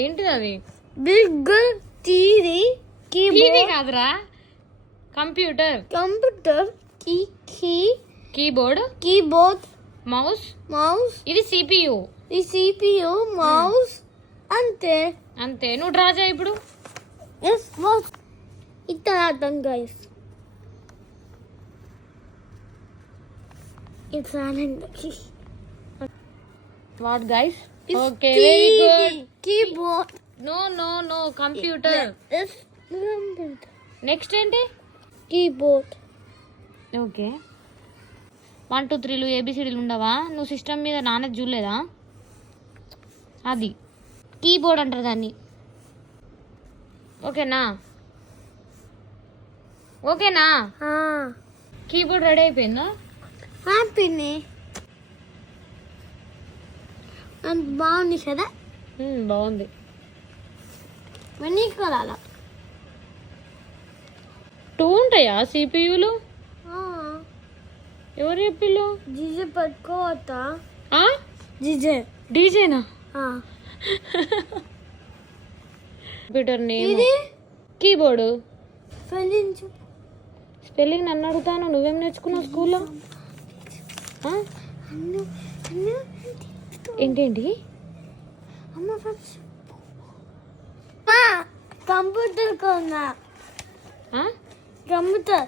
ఏంటిది అది big TV TV కాదురా. Computer. Computer key key keyboard. Keyboard. Mouse. Mouse. ఇది సిపియు. ఈ సిపియు మౌస్. అంతే. అంతే. నువ్వు డ్రా చేయి ఇప్పుడు. Yes mouse. ఇట్లా అర్థం గైస్ ఇట్లా అనండి what guys? Okay very good keyboard no no no computer next ఏంటి? Keyboard okay. వన్ టూ త్రీలు ఏబిసిడీలు ఉండవా? నువ్వు సిస్టమ్ మీద నాన్నది చూడలేదా? అది. కీబోర్డ్ అంటారు దాన్ని. ఓకేనా? ఓకేనా? కీబోర్డ్ రెడీ అయిపోయిందా? అంత బాగుంది కదా? బాగుంది. మనీ కొనాలా టూ ఉంటాయా సిపియులు? ఎవరు చెప్పిల్లు? జీజే పట్టుకోవచ్చా ఆ? జీజే. డీజేనా? Computer name. కీబోర్డు. ఫలించు స్పెల్లింగ్ నన్ను అడుగుతాను? నువ్వేం నేర్చుకున్నావు స్కూల్లో? ఏంటేంటి? అమ్మ ఫస్ట్ కంప్యూటర్ కొన్నా? కంప్యూటర్